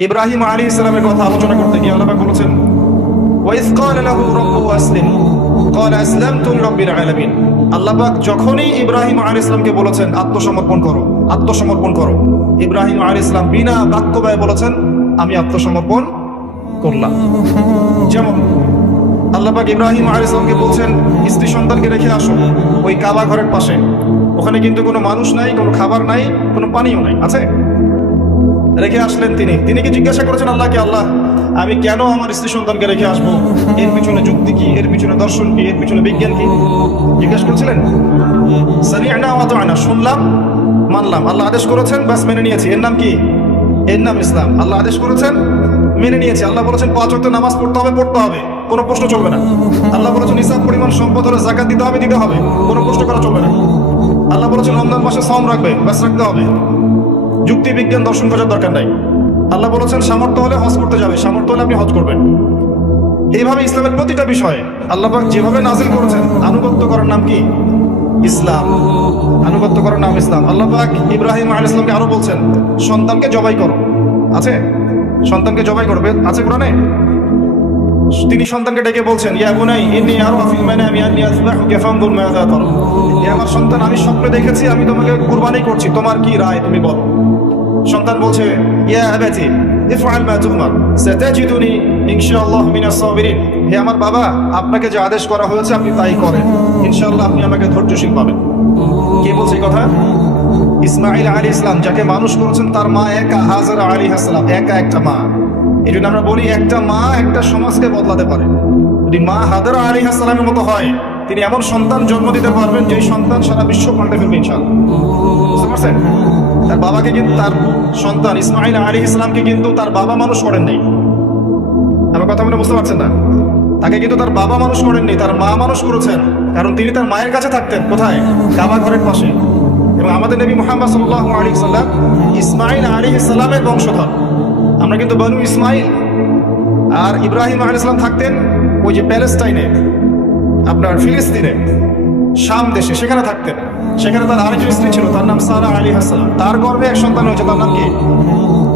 ইব্রাহিম আলাইহিস সালামের কথা আলোচনা করতে গিয়ে আল্লাহ পাক বলেছেন, ওয়াইজ ক্বালা লাহু রাব্বুহু আসলিম ক্বালা আসলামতু লিরাব্বিল আলামিন। আল্লাহ পাক যখনই ইব্রাহিম আলাইহিস সালামকে বলেছেন আত্মসমর্পণ করো, আত্মসমর্পণ করো, ইব্রাহিম আলাইহিস সালাম বিনা বাক্য ব্যয়ে বলেছেন আমি আত্মসমর্পণ করলাম। যেমন আল্লাহ পাক ইব্রাহিম আলাইহিস সালামকে বলছেন স্ত্রী সন্তানকে রেখে আসো ওই কাবা ঘরের পাশে, ওখানে কিন্তু কোনো মানুষ নাই, কোনো খাবার নাই, কোনো পানিও নাই, আছে? রেখে আসলেন তিনি কি জিজ্ঞাসা করেছেন আল্লাহকে, আল্লাহ আমি কেন আমার স্ত্রী সন্তানকে রেখে আসবো, এর পিছনে যুক্তি কি, এর পিছনে দর্শন কি, এর পিছনে বিজ্ঞান কি? জিজ্ঞাসা করেছিলেন? সামি'না ওয়া আতা'না, শুনলাম মানলাম, আল্লাহ আদেশ করেছেন ব্যাস মেনে নিয়েছি, এর নাম কি? এর নাম ইসলাম। আল্লাহ আদেশ করেছেন মেনে নিয়েছি। আল্লাহ বলেছেন 5 ওয়াক্ত নামাজ পড়তে হবে, কোনো প্রশ্ন চলবে না। আল্লাহ বলেছেন নিসাব পরিমাণ সম্পদ হলে যাকাত দিতে হবে, কোনো প্রশ্ন করা চলবে না। আল্লাহ বলেছেন রমজান মাসে সাওম রাখবে, ব্যাস রাখতে হবে, যুক্তি বিজ্ঞান দর্শন খোঁজার দরকার নাই। আল্লাহ বলেছেন সামর্থ্য হলে হজ করতে যাবে, সামর্থ্য হলে আপনি হজ করবেন। এইভাবে ইসলামের প্রতিটা বিষয়ে আল্লাহ পাক যেভাবে নাজিল করেছেন আনুগত্য করার নাম কি? ইসলাম। আনুগত্য করার নাম ইসলাম। আল্লাহ পাক ইব্রাহিম আলাইহিস সালামকে আরো বলছেন সন্তানকে জবাই করো, আছে? সন্তানকে জবাই করবে, আছে কোরআনে? তিনি সন্তানকে ডেকে বলছেন ইয়া বুনাই ইন্নী আরা ফিল মানামি আন্নী আযবাহুকা ফানজুর মাযা তারা। হে আমার সন্তান, আমি স্বপ্নে দেখেছি আমি তোমাকে কুরবানি করছি, তোমার কি রায় তুমি বলো। সন্তান বলছে ইয়া আবাতি ইফআল মা তুমার সাতাজিদুনি ইনশাআল্লাহ মিনাস সাবিরিন। হে আমার বাবা, আপনাকে যে আদেশ করা হয়েছে আপনি তাই করেন, ইনশাআল্লাহ আপনি আমাকে ধৈর্যশীল পাবেন। কে বলছে এই কথা? ইসমাঈল আলাইহিস সালাম, যাকে মানুষ করেছেন তার মা একা, হাজারা আলাইহিস সালাম, একা একটা মা। এই জন্য আমরা বলি একটা মা একটা সমাজকে বদলাতে পারে। যদি মা হাজারা আলাইহিস সালামের মতো হয়, তিনি এমন সন্তান জন্ম দিতে পারবেন যে সন্তান সারা বিশ্ব পাল্টে ফেলবে ইনশাআল্লাহ। বুঝতে পারছেন? তার বাবাকে কিন্তু, তার সন্তান ইসমাঈল আলাইহিস সালামকে কিন্তু তার বাবা মানুষ করেন নাই। আমার কথা মনে বুঝতে পারছেন না? তাকে কিন্তু তার বাবা মানুষ করেননি, তার মা মানুষ করেছেন। কারণ তিনি তার মায়ের কাছে থাকতেন, কোথায়? কাবা ঘরের পাশে। এবং আমাদের নবী মুহাম্মদ সাল্লাল্লাহু আলাইহি সাল্লাম ইসমাঈল আলাইহিস সালামের বংশধর। আমরা কিন্তু বনু ইসমাঈল। আর ইব্রাহিম আলাইহিস সালাম থাকতেন ওই যে প্যালেস্টাইনে, আপনার ফিলিস্তিনে, শাম দেশে, সেখানে থাকতেন। সেখানে তার আরেকজন স্ত্রী ছিল, তার নাম সারা আলাইহিস সালাম। তার গর্ভে এক সন্তান হয়েছে, তার নাম কি?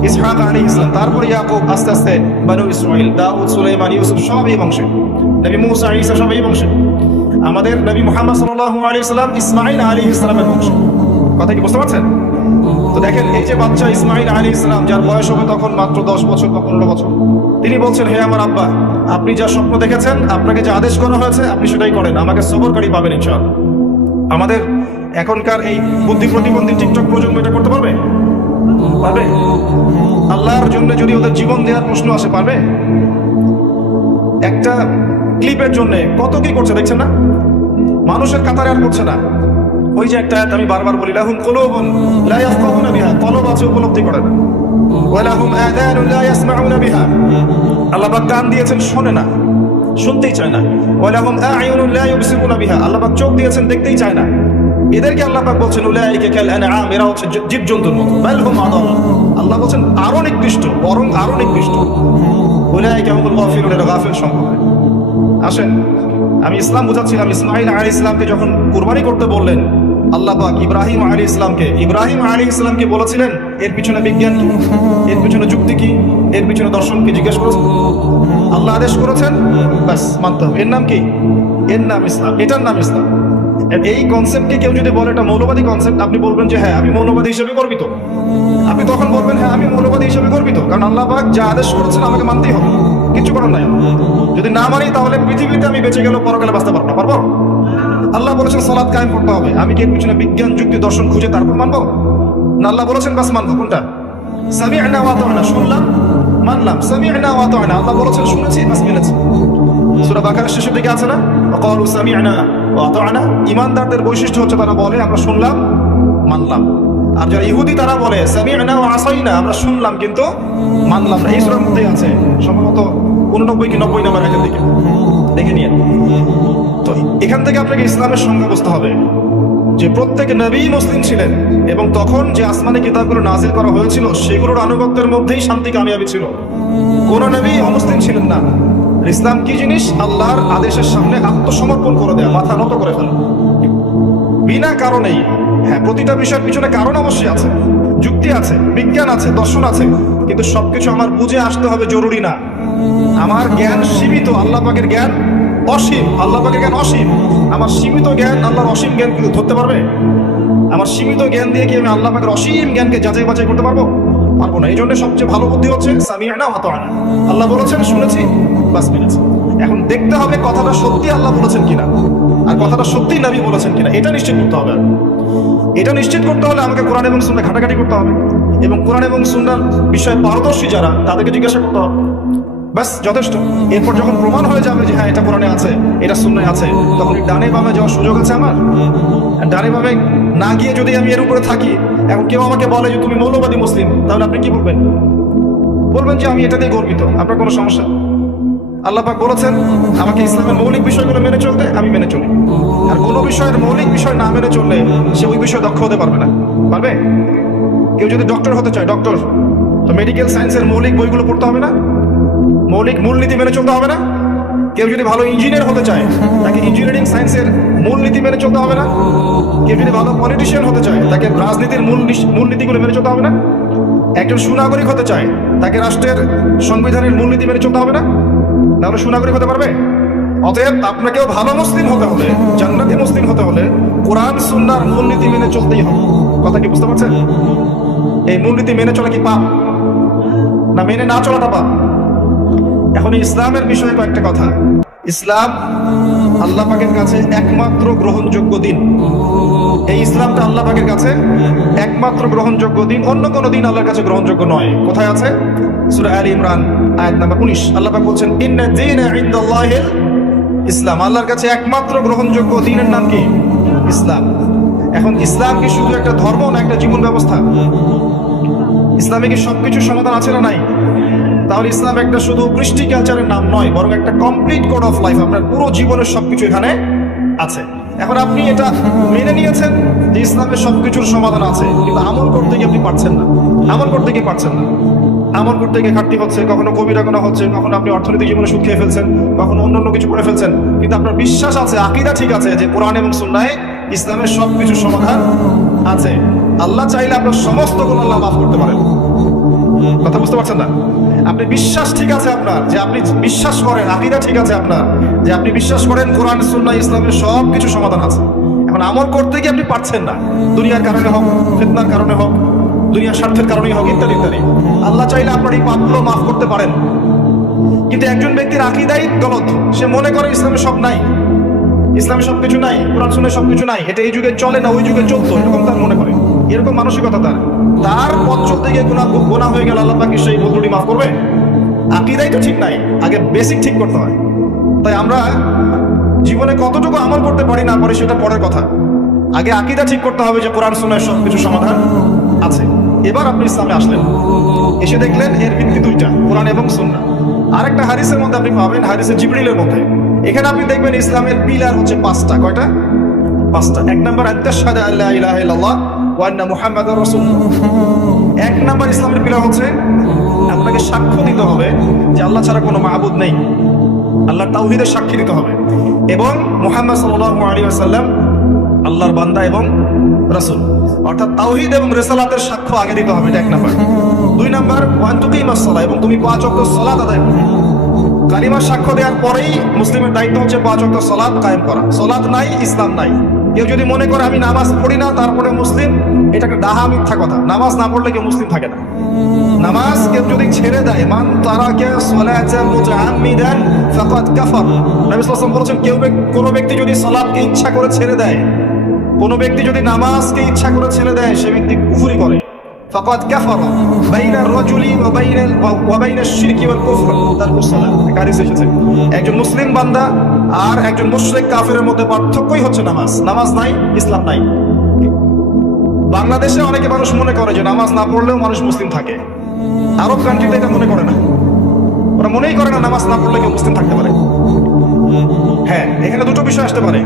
ইসহাক আলাইহিস সালাম। তারপরে ইয়াকুব, আস্তে আস্তে বনু ইসরাঈল, দাউদ, সুলাইমান, ইউসুফ সব এই বংশে। নবী মুসা, ঈসা সব এই বংশে। আমাদের নবী মুহাম্মদ সাল্লাল্লাহু আলাইহি সাল্লাম ইসমাঈল আলাইহিস সালামের বংশ। কথা কি বুঝতে পারছেন? তো দেখেন এই যে বাচ্চা ইসমাঈল আলাইহিস সালাম, যার বয়স হবে তখন মাত্র 10 বছর বা 15 বছর, তিনি বলছেন হে আমার আব্বা, আপনি যা স্বপ্ন দেখেছেন, আপনাকে যা আদেশ করা হয়েছে আপনি সেটাই করেন, আমাকে সবরকারী পাবেন ইনশাআল্লাহ। আমাদের এখনকার এই বুদ্ধি প্রতিবন্ধী টিকটক প্রজন্ম এটা করতে পারবে? পারবে? আল্লাহর জন্য যদি ওদের জীবন দেওয়ার প্রশ্ন আসে, পারবে? একটা ক্লিপের জন্য কত কি করছে দেখছেন না? মানুষের কাতারে আর করছে না। ওই যে একটা আমি বারবার বলি, লাহুম কুলুবুন লা ইয়াফকাহুনা বিহা, কলব আছে উপলব্ধি করে না। ওয়া লাহুম আযানুন লা ইয়াসমাউনা বিহা, আল্লাহ পাক কান দিয়েছেন শোনে না, শুনতেই চায় না। ওয়া লাহুম আ'য়ুনুন লা ইউবসিরুনা বিহা, আল্লাহ পাক চোখ দিয়েছেন দেখতেই চায় না। এদেরকে আল্লাহ পাক বলছেন উলাইকা কাল আনআম, এরা হচ্ছে জীবজন্তুর মতো। বাল হুম আদাল, আল্লাহ বলছেন আরো নিকৃষ্ট, বরং আরো নিকৃষ্ট। উলাইকা হুমুল গাফিলুন, এরা গাফিল সম্প্রদায়। আসেন, আমি ইসলাম বুঝাচ্ছিলাম। ইসমাঈল আলাইহিস সালামকে যখন কুরবানি করতে বললেন আল্লাহ পাক ইব্রাহিম আলাইহিস সালামকে বলেছিলেন এর পিছনে বিজ্ঞান কি, এর পিছনে যুক্তি কি, এর পিছনে দর্শন কি জিজ্ঞেস করেছেন। আল্লাহ আদেশ করেছেন, ব্যাস মানতে হবে। এর নাম কি? এর নাম ইসলাম, এটার নাম ইসলাম। এই কনসেপ্টকে কেউ যদি বলে এটা মৌলবাদী কনসেপ্ট, আপনি বলবেন যে হ্যাঁ আমি মৌলবাদী হিসেবে গর্বিত। আপনি তখন বলবেন হ্যাঁ আমি মৌলবাদী হিসেবে গর্বিত, কারণ আল্লাহ পাক যা আদেশ করেছেন আমাকে মানতেই হবে, কিছু করার নাই। যদি না মানি তাহলে পৃথিবীতে আমি বেঁচে গেলেও পরকালে বাঁচতে পারবো না। পারবো? আল্লাহ বলেছেন সালাত কায়েম করতে হবে, আমি কি এর পিছনে বিজ্ঞান যুক্তি দর্শন খুঁজে তারপর মানবো? না, আল্লাহ বলেছেন বাস মানবো। কোনটা? সামি'না ওয়া আতা'না, শুনলাম মানলাম। সামি'না ওয়া আতা'না, আল্লাহ বলেছেন শুনেছি বাস মেনেছি। সূরা বাকারার শেষের দিকে আছে না, ক্বালু সামি'না ওয়া আতা'না। ঈমানদারদের বৈশিষ্ট্য হচ্ছে তারা বলে আমরা শুনলাম মানলাম। আর যারা ইহুদি তারা বলে সামি'না ওয়া আসাইনা, আমরা শুনলাম কিন্তু মানলাম না। এই সূরার মধ্যেই আছে সম্ভবত 89 কি 90 নম্বর আয়াতের দিকে, দেখে নিয়ে। তো এখান থেকে আপনাকে ইসলামের সংজ্ঞা বুঝতে হবে যে প্রত্যেক নবী মুসলিম ছিলেন, এবং তখন যে আসমানি কিতাবগুলো নাজিল করা হয়েছিল সেগুলোর আনুগত্যের মধ্যেই শান্তি কামিয়াবি ছিল। কোন নবী অমুসলিম ছিলেন না। ইসলাম কি জিনিস? আল্লাহর আদেশের সামনে আত্মসমর্পণ করে দেয়া, মাথা নত করে ফেলা বিনা কারণেই। হ্যাঁ, প্রতিটা বিষয়ের পিছনে কারণ অবশ্যই আছে। যুক্তি আছে, বিজ্ঞান আছে, দর্শন আছে, কিন্তু সবকিছু আমার বুঝে আসতে হবে জরুরি না। আমার জ্ঞান সীমিত, আল্লাহ পাকের জ্ঞান অসীম। আল্লাহ পাকের জ্ঞান অসীম, আমার সীমিত জ্ঞান আল্লাহর অসীম জ্ঞান কিন্তু ধরতে পারবে? আমার সীমিত জ্ঞান দিয়ে কি আমি আল্লাহ পাকের অসীম জ্ঞানকে যাচাই বাছাই করতে পারবো? পারবো না। এই জন্য সবচেয়ে ভালো বুদ্ধি হচ্ছে সামিআনা ওয়া আতা'না। আল্লাহ বলেছেন, শুনেছি, বাস মেনেছি। এখন দেখতে হবে কথাটা সত্যি আল্লাহ বলেছেন কিনা, আর কথাটা সত্যি নবী বলেছেন কিনা, এটা নিশ্চিত করতে হবে। এটা নিশ্চিত করতে হলে আমাকে কোরআন এবং সুন্নাহ ঘাটাঘাটি করতে হবে, এবং কোরআন এবং সুন্নাহর বিষয়ে পারদর্শী যারা, তাদেরকে জিজ্ঞাসা করতে হবে। ব্যাস যথেষ্ট। এরপর যখন প্রমাণ হয়ে যাবে যে হ্যাঁ এটা কোরআনে আছে, এটা সুন্নাহে আছে, তখন ডানে বামে যাওয়ার সুযোগ আছে আমার। ডানে বামে না গিয়ে যদি আমি এর উপরে থাকি, এখন কেউ আমাকে বলে যে তুমি মৌলবাদী মুসলিম, তাহলে আপনি কি বলবেন? বলবেন যে আমি এটা দিয়ে গর্বিত, আপনার কোনো সমস্যা? আল্লাহ পাক বলেছেন আমাকে ইসলামের মৌলিক বিষয়গুলো মেনে চলতে, আমি মেনে চলি। আর কোনো বিষয়ের মৌলিক বিষয় না মেনে চললে সে ওই বিষয়ে দক্ষ হতে পারবে না। পারবে? কেউ যদি ডক্টর হতে চায়, ডক্টর, তো মেডিকেল সায়েন্সের মৌলিক বইগুলো পড়তে হবে না? মৌলিক মূলনীতি মেনে চলতে হবে না? কেউ যদি ভালো ইঞ্জিনিয়ার হতে চায়, তাকে ইঞ্জিনিয়ারিং সায়েন্সের মূলনীতি মেনে চলতে হবে না? কেউ যদি ভালো পলিটিশিয়ান হতে চায়, তাকে রাজনীতির মূলনীতিগুলো মেনে চলতে হবে না? একজন সুনাগরিক হতে চায়, তাকে রাষ্ট্রের সংবিধানের মূলনীতি মেনে চলতে হবে না? তাহলে সুনাগরিক হতে পারবে? অতএব আপনাকেও ভালো মুসলিম হতে হলে, জান্নাতি মুসলিম হতে হলে কোরআন সুন্নাহর মূলনীতি মেনে চলতেই হবে। কথা কি বুঝতে পারছেন? এই মূলনীতি মেনে চলা কি পাপ, না মেনে না চলাটা পাপ? এখন ইসলামের বিষয়ে কয়েকটা কথা। ইসলাম আল্লাহ পাকের কাছে একমাত্র গ্রহণযোগ্য দিন। এই ইসলামটা আল্লাহ পাকের কাছে একমাত্র গ্রহণযোগ্য দিন, অন্য কোনো দিন আল্লাহর কাছে গ্রহণযোগ্য নয়। কোথায় আছে? সূরা আলে ইমরান আয়াত নাম্বার 19। আল্লাহ পাক বলছেন ইন্না দীনা ইনদাল্লাহিল ইসলাম। আল্লাহর কাছে একমাত্র গ্রহণযোগ্য দিনের নাম কি? ইসলাম। এখন ইসলাম কি শুধু একটা ধর্ম, না একটা জীবন ব্যবস্থা? ইসলামে কি সবকিছু সমাধান আছে না নাই? তাহলে ইসলাম একটা শুধু কৃষ্টি কালচারের নাম নয়, বরং একটা কমপ্লিট কোড অফ লাইফ। আপনার পুরো জীবনের সবকিছু এখানে আছে। এখন আপনি এটা মেনে নিয়েছেন যে ইসলামের সবকিছুর সমাধান আছে, কিন্তু আমল করতে গিয়ে আপনি পারছেন না। আমল করতে গিয়ে পারছেন না। আমল করতে গিয়ে ঘাটতি হচ্ছে, কখনো কবিরা গুনাহ হচ্ছে, কখনো আপনি অর্থনৈতিক জীবনে সুদ খেয়ে ফেলছেন, কখনো অন্য কিছু করে ফেলছেন, কিন্তু আপনার বিশ্বাস আছে, আকীদা ঠিক আছে যে কোরআন এবং সুন্নাহে ইসলামের সবকিছুর সমাধান আছে। আল্লাহ চাইলে আপনার সমস্ত গুনাহ আল্লাহ মাফ করতে পারেন। কথা বুঝতে পারছেন না? আপনি বিশ্বাস ঠিক আছে আপনার, যে আপনি বিশ্বাস করেন, আকীদা ঠিক আছে আপনার, যে আপনি বিশ্বাস করেন কোরআন সুন্নাহ ইসলামের সব কিছু সমাধান আছে। এখন আমল করতে গিয়ে আপনি পারছেন না, দুনিয়ার কারণে হোক, ফিতনার কারণে হোক, দুনিয়ার স্বার্থের কারণেই হোক, ইত্যাদি ইত্যাদি। আল্লাহ চাইলে আপনার এই পাপগুলো মাফ করতে পারেন। কিন্তু একজন ব্যক্তির আকীদাই গলত, সে মনে করে ইসলামে সব নাই, ইসলামে সবকিছু নাই, কোরআন সুন্নাহে সবকিছু নাই, এটা এই যুগে চলে না, ওই যুগে চলতো, এরকম তার মনে করে। এরকম মানসিকতা তার পথ চলতে গিয়ে গুনাহ হয়ে গেল, আল্লাহ পাক কি সেই ভুলটি মাফ করবে? আকীদাই তো ঠিক নাই, আগে বেসিক ঠিক করতে হয়। তাই আমরা জীবনে কতটুকু আমল করতে পারি না পারি সেটা পরের কথা। আগে আকীদা ঠিক করতে হবে যে কোরআন সুন্নাহে সবকিছু সমাধান আছে। এবার আপনি ইসলামে আসলেন, এসে দেখলেন এর ভিত্তি দুইটা, কোরআন এবং সুন্নাহ। আরেকটা হাদিসের মধ্যে আপনি পাবেন, হাদিসে জিবরিলের মধ্যে। এখানে আপনি দেখবেন ইসলামের পিলার হচ্ছে 5টা। কয়টা? 5টা। 1 নম্বর আনতাশহাদু আল্লা ইলাহা ইল্লাল্লাহ ওয়া আন্না মুহাম্মাদুর রাসূলুল্লাহ। 1 নম্বর ইসলামের পিলার হচ্ছে আপনাকে সাক্ষ্য দিতে হবে যে আল্লাহ ছাড়া কোনো মাবুদ নেই। আল্লাহর তাওহীদের সাক্ষী দিতে হবে, এবং মুহাম্মদ সাল্লাল্লাহু আলাইহি ওয়াসাল্লাম আল্লাহর বান্দা এবং রাসূল। অর্থাৎ তাওহীদ এবং রিসালাতের সাক্ষ্য আগে দিতে হবে, এটা 1 নম্বর। 2 নম্বর ওয়া তুকিমাস সালাহ, এবং তুমি 5 ওয়াক্ত সালাত আদায় করবে। কালিমার সাক্ষ্য দেওয়ার পরেই মুসলিমের দায়িত্ব হচ্ছে 5 ওয়াক্ত সালাত কায়েম করা। সালাত নাই, ইসলাম নাই। কেউ যদি মনে করে আমি নামাজ পড়ি না তারপরে মুসলিম, এটা একটা ডাহা মিথ্যা কথা। নামাজ না পড়লে কেউ মুসলিম থাকে না। নামাজ কেউ যদি ছেড়ে দেয়, মান তারাকা সালাতা মুতাআম্মিদান ফাকাদ কাফার। নবী সাল্লাল্লাহু আলাইহি ওয়াসাল্লাম বলেছেন, কোনো ব্যক্তি যদি সালাতকে ইচ্ছা করে ছেড়ে দেয়, কোনো ব্যক্তি যদি নামাজকে ইচ্ছা করে ছেড়ে দেয়, সে ব্যক্তি কুফরি করে। ফাকাদ কাফারা বাইনা রাজুলি ওয়া বাইনা শিরকি ওয়াল কুফর তারকুস সালাত। হাদিস এসেছে, একজন মুসলিম বান্দা আর একজন মুশরিক কাফিরের মধ্যে পার্থক্যই হচ্ছে নামাজ। নামাজ নাই, ইসলাম নাই। বাংলাদেশে অনেকে মানুষ মনে করে যে নামাজ না পড়লেও মানুষ মুসলিম থাকে। আরব কান্ট্রিতে এটা মনে করে না, ওরা মনেই করে না নামাজ না পড়লে কেউ মুসলিম থাকতে পারে। হ্যাঁ, এখানে দুটো বিষয় আসতে পারে।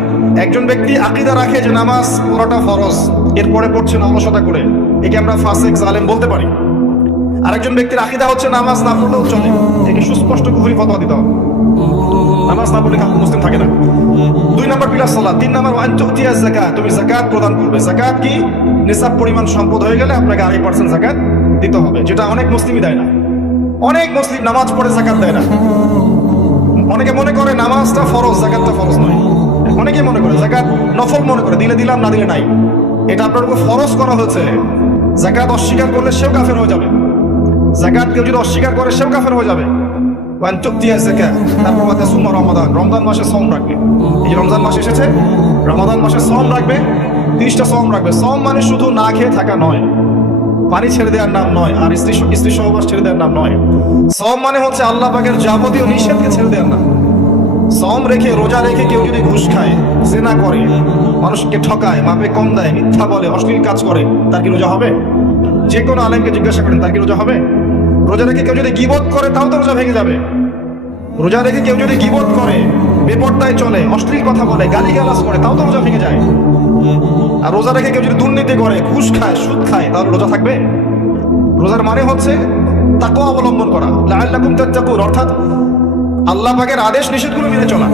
একজন ব্যক্তি আকীদা রাখে যে নামাজ পড়াটা ফরজ, এরপরে পড়ছে না অলসতা করে, একে আমরা ফাসিক জালেম বলতে পারি। আর একজন ব্যক্তির আকীদা হচ্ছে নামাজ না পড়লেও চলে, একে সুস্পষ্ট কুফরি ফতোয়া দিতে হবে। নামাজ না পড়লে মুসলিম থাকে না। 2 নম্বর পিলার সালাত। 3 নম্বর ওয়ান তুতিয়াজ যাকাত, তুমি যাকাত প্রদান করবে। যাকাত কি? নিসাব পরিমাণ সম্পদ হয়ে গেলে আপনাকে 2.5% যাকাত দিতে হবে, যেটা অনেক মুসলিমই দেয় না। অনেক মুসলিম নামাজ পড়ে যাকাত দেয় না। অনেকে মনে করে নামাজটা ফরজ, যাকাতটা ফরজ নয়। অনেকে মনে করে যাকাত নফল মনে করে, দিলে দিলাম না দিলে নাই। এটা আপনার উপর ফরজ করা হয়েছে। যাকাত অস্বীকার করলে সেও কাফের হয়ে যাবে। যাকাত কেউ যদি অস্বীকার করে সেও কাফের হয়ে যাবে। ওয়ান তুতিয়াজ যাকাত, তারপর ওয়া তাসুমা রমাদান, রমজান মাসে সওম রাখবে। এই যে রমজান মাস এসেছে, রমাদান মাসে সওম রাখবে, 30টা সওম রাখবে। সওম মানে শুধু না খেয়ে থাকা নয়, পানি ছেড়ে দেওয়ার নাম নয়, আর স্ত্রী সহবাস ছেড়ে দেওয়ার নাম নয়। সওম মানে হচ্ছে আল্লাহ পাকের যাবতীয় নিষেধকে ছেড়ে দেওয়ার নাম। সওম রেখে, রোজা রেখে কেউ যদি ঘুষ খায়, জেনা করে, মানুষকে ঠকায়, মাপে কম দেয়, মিথ্যা বলে, অশ্লীল কাজ করে, তার কি রোজা হবে? যে কোনো আলেমকে জিজ্ঞাসা করেন, তার কি রোজা হবে? রোজা রেখে কেউ যদি গীবত করে, তাও তো রোজা ভেঙে যাবে। রোজা রেখে কেউ যদি গীবত করে, বেপরদায় চলে, অশ্লীল কথা বলে, গালিগালাজ করে, তাও তো রোজা ভেঙে যায়। আর রোজা রেখে কেউ যদি দুর্নীতি করে, ঘুষ খায়, সুদ খায়, তাহলে রোজা থাকবে? রোজার মানে হচ্ছে তাকওয়া অবলম্বন করা, লাআল্লাকুম তাত্তাকুন, অর্থাৎ আল্লাহ পাকের আদেশ নিষেধগুলো মেনে চলা।